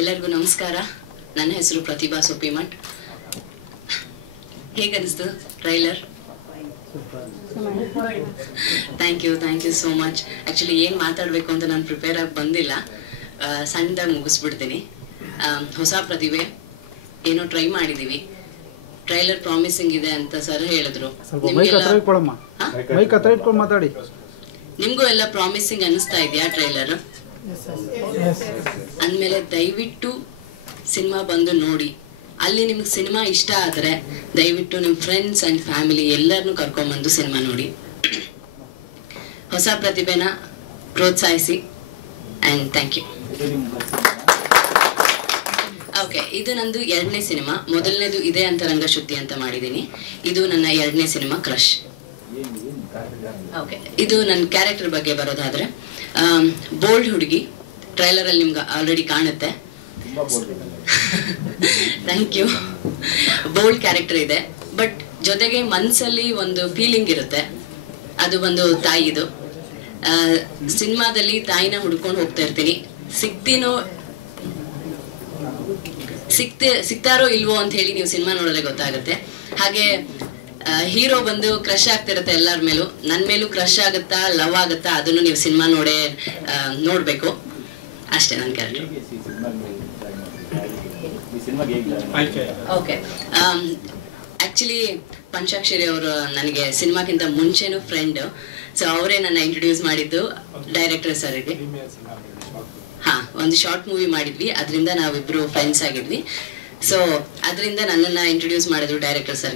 ಎಲ್ಲರಿಗೂ ನಮಸ್ಕಾರ. ನನ್ನ ಹೆಸರು ಪ್ರತಿಭಾ ಸೊಪ್ಪಿಮಠ್. ಹೇಗೆ ಅನಿಸ್ತು trailer? Thank you so much. Actually ಏನು ಮಾತಾಡಬೇಕು ಅಂತ ನಾನು ಪ್ರಿಪೇರ್ ಆಗಿ ಬಂದಿಲ್ಲ, ಸಣ್ಣದಾಗಿ ಮುಗಿಸ್ಬಿಡ್ತೀನಿ. ಹೊಸ ಪ್ರತಿಭೆ ಏನೋ ಟ್ರೈ ಮಾಡಿದ್ದೀವಿ. ಟ್ರೈಲರ್ ಪ್ರಾಮಿಸಿಂಗ್ ಇದೆ ಅಂತ ಸರ್ ಹೇಳಿದ್ರು. ನಿಮಗೂ ಎಲ್ಲ ಪ್ರಾಮಿಸಿಂಗ್ ಅನ್ನಿಸ್ತಾ ಇದೆಯಾ ಟ್ರೈಲರ್? ಅಂದಮೇಲೆ ದಯವಿಟ್ಟು ಸಿನಿಮಾ ಬಂದು ನೋಡಿ. ಅಲ್ಲಿ ನಿಮ್ಗೆ ಸಿನಿಮಾ ಇಷ್ಟ ಆದರೆ ದಯವಿಟ್ಟು ನಿಮ್ಮ ಫ್ರೆಂಡ್ಸ್ ಆ್ಯಂಡ್ ಫ್ಯಾಮಿಲಿ ಎಲ್ಲರನ್ನೂ ಕರ್ಕೊಂಬಂದು ಸಿನಿಮಾ ನೋಡಿ. ಹೊಸ ಪ್ರತಿಭೆನ ಪ್ರೋತ್ಸಾಹಿಸಿ. And thank you. ಓಕೆ, ಇದು ನಂದು 2ನೇ ಸಿನಿಮಾ. ಮೊದಲನೇದು ಇದೇ ಅಂತರಂಗ ಶುದ್ಧಿ ಅಂತ ಮಾಡಿದ್ದೀನಿ. ಇದು ನನ್ನ 2ನೇ ಸಿನಿಮಾ, ಕ್ರಶ್. ಓಕೆ, ಇದು ನನ್ನ ಕ್ಯಾರೆಕ್ಟರ್ ಬಗ್ಗೆ ಬರೋದಾದ್ರೆ, ಬೋಲ್ಡ್ ಹುಡುಗಿ. ಟ್ರೈಲರಲ್ಲಿ ನಿಮ್ಗೆ ಆಲ್ರೆಡಿ ಕಾಣುತ್ತೆ. Thank you. ಬೋಲ್ಡ್ ಕ್ಯಾರೆಕ್ಟರ್ ಇದೆ, ಬಟ್ ಜೊತೆಗೆ ಮನಸ್ಸಲ್ಲಿ ಒಂದು ಫೀಲಿಂಗ್ ಇರುತ್ತೆ. ಅದು ಒಂದು ತಾಯಿದು. ಸಿನಿಮಾದಲ್ಲಿ ತಾಯಿನ ಹುಡ್ಕೊಂಡು ಹೋಗ್ತಾ ಇರ್ತೀನಿ. ಸಿಗ್ತಾರೋ ಇಲ್ವೋ ಅಂತ ಹೇಳಿ ನೀವು ಸಿನಿಮಾ ನೋಡಿದ್ರೆ ಗೊತ್ತಾಗುತ್ತೆ. ಹಾಗೆ ಹೀರೋ ಬಂದು ಕ್ರಶ್ ಆಗ್ತಿರುತ್ತೆ ಎಲ್ಲರ ಮೇಲೂ. ನನ್ನ ಮೇಲೂ ಕ್ರಶ್ ಆಗುತ್ತಾ, ಲವ್ ಆಗುತ್ತಾ, ಅದನ್ನು ನೀವು ಸಿನಿಮಾ ನೋಡಬೇಕು. ಅಷ್ಟೇ ನನ್ನ ಕ್ಯಾರೆಕ್ಟರ್. ಓಕೆ, ಆ್ಯಕ್ಚುಲಿ ಪಂಚಾಕ್ಷರಿ ಅವರು ನನಗೆ ಸಿನಿಮಾಕ್ಕಿಂತ ಮುಂಚೆನೂ ಫ್ರೆಂಡ್. ಸೊ ಅವರೇ ನನ್ನ ಇಂಟ್ರೊಡ್ಯೂಸ್ ಮಾಡಿದ್ದು ಡೈರೆಕ್ಟರ್ ಸರ್ಗೆ. ಒಂದು ಶಾರ್ಟ್ ಮೂವಿ ಮಾಡಿದ್ವಿ, ಅದರಿಂದ ನಾವಿಬ್ರು ಫ್ರೆಂಡ್ಸ್ ಆಗಿದ್ವಿ. ಸೊ ಅದರಿಂದ ನನ್ನನ್ನು ಇಂಟ್ರೊಡ್ಯೂಸ್ ಮಾಡಿದ್ರು ಡೈರೆಕ್ಟರ್ ಸರ್.